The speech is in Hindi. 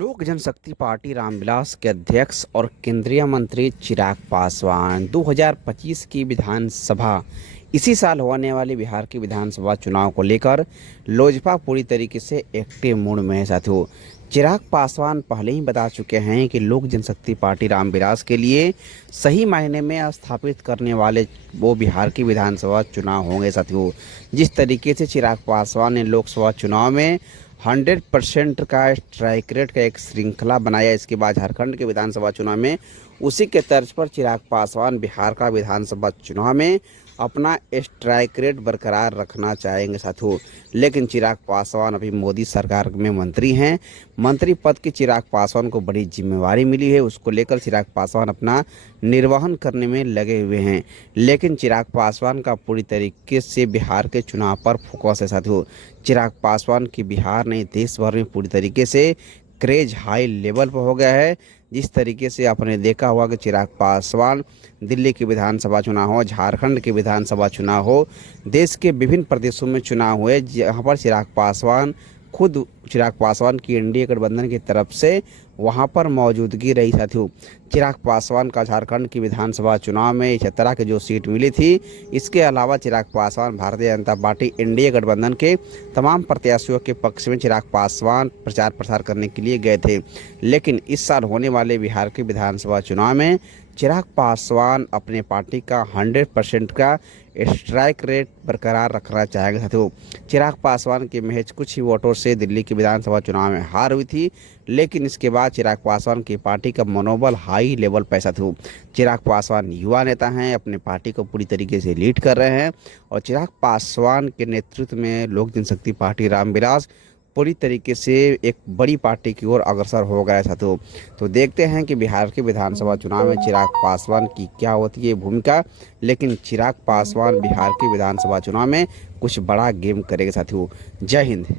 लोक जनशक्ति पार्टी रामविलास के अध्यक्ष और केंद्रीय मंत्री चिराग पासवान 2025 की विधानसभा इसी साल होने वाले बिहार के विधानसभा चुनाव को लेकर लोजपा पूरी तरीके से एक्टिव मूड में है। साथियों, चिराग पासवान पहले ही बता चुके हैं कि लोक जनशक्ति पार्टी रामविलास के लिए सही मायने में स्थापित करने वाले वो बिहार की विधानसभा चुनाव होंगे। साथियों, जिस तरीके से चिराग पासवान ने लोकसभा चुनाव में 100% का स्ट्राइक रेट का एक श्रृंखला बनाया, इसके बाद झारखंड के विधानसभा चुनाव में उसी के तर्ज पर चिराग पासवान बिहार का विधानसभा चुनाव में अपना स्ट्राइक रेट बरकरार रखना चाहेंगे। साथियों, लेकिन चिराग पासवान अभी मोदी सरकार में मंत्री हैं। मंत्री पद की चिराग पासवान को बड़ी जिम्मेवारी मिली है, उसको लेकर चिराग पासवान अपना निर्वहन करने में लगे हुए हैं। लेकिन चिराग पासवान का पूरी तरीके से बिहार के चुनाव पर फोकस है। साथियों, चिराग पासवान की बिहार नहीं देश भर में पूरी तरीके से क्रेज हाई लेवल पर हो गया है। जिस तरीके से आपने देखा होगा कि चिराग पासवान दिल्ली के विधानसभा चुनाव हो, झारखंड के विधानसभा चुनाव हो, देश के विभिन्न प्रदेशों में चुनाव हुए, जहाँ पर चिराग पासवान की एनडीए गठबंधन की तरफ से वहां पर मौजूदगी रही। साथियों, चिराग पासवान का झारखंड की विधानसभा चुनाव में 76 की जो सीट मिली थी, इसके अलावा चिराग पासवान भारतीय जनता पार्टी एनडीए गठबंधन के तमाम प्रत्याशियों के पक्ष में चिराग पासवान प्रचार प्रसार करने के लिए गए थे। लेकिन इस साल होने वाले बिहार के विधानसभा चुनाव में चिराग पासवान अपने पार्टी का 100% का स्ट्राइक रेट बरकरार रखना चाहेंगे। साथियों, चिराग पासवान के महज कुछ ही वोटों से दिल्ली के विधानसभा चुनाव में हार हुई थी, लेकिन इसके बाद चिराग पासवान की पार्टी का मनोबल हाई लेवल पर। साथियों, चिराग पासवान युवा नेता हैं, अपने पार्टी को पूरी तरीके से लीड कर रहे हैं और चिराग पासवान के नेतृत्व में लोक जनशक्ति पार्टी रामविलास पूरी तरीके से एक बड़ी पार्टी की ओर अग्रसर हो गया। साथियों, तो देखते हैं कि बिहार के विधानसभा चुनाव में चिराग पासवान की क्या होती है भूमिका। लेकिन चिराग पासवान बिहार के विधानसभा चुनाव में कुछ बड़ा गेम करेंगे। साथियों, जय हिंद।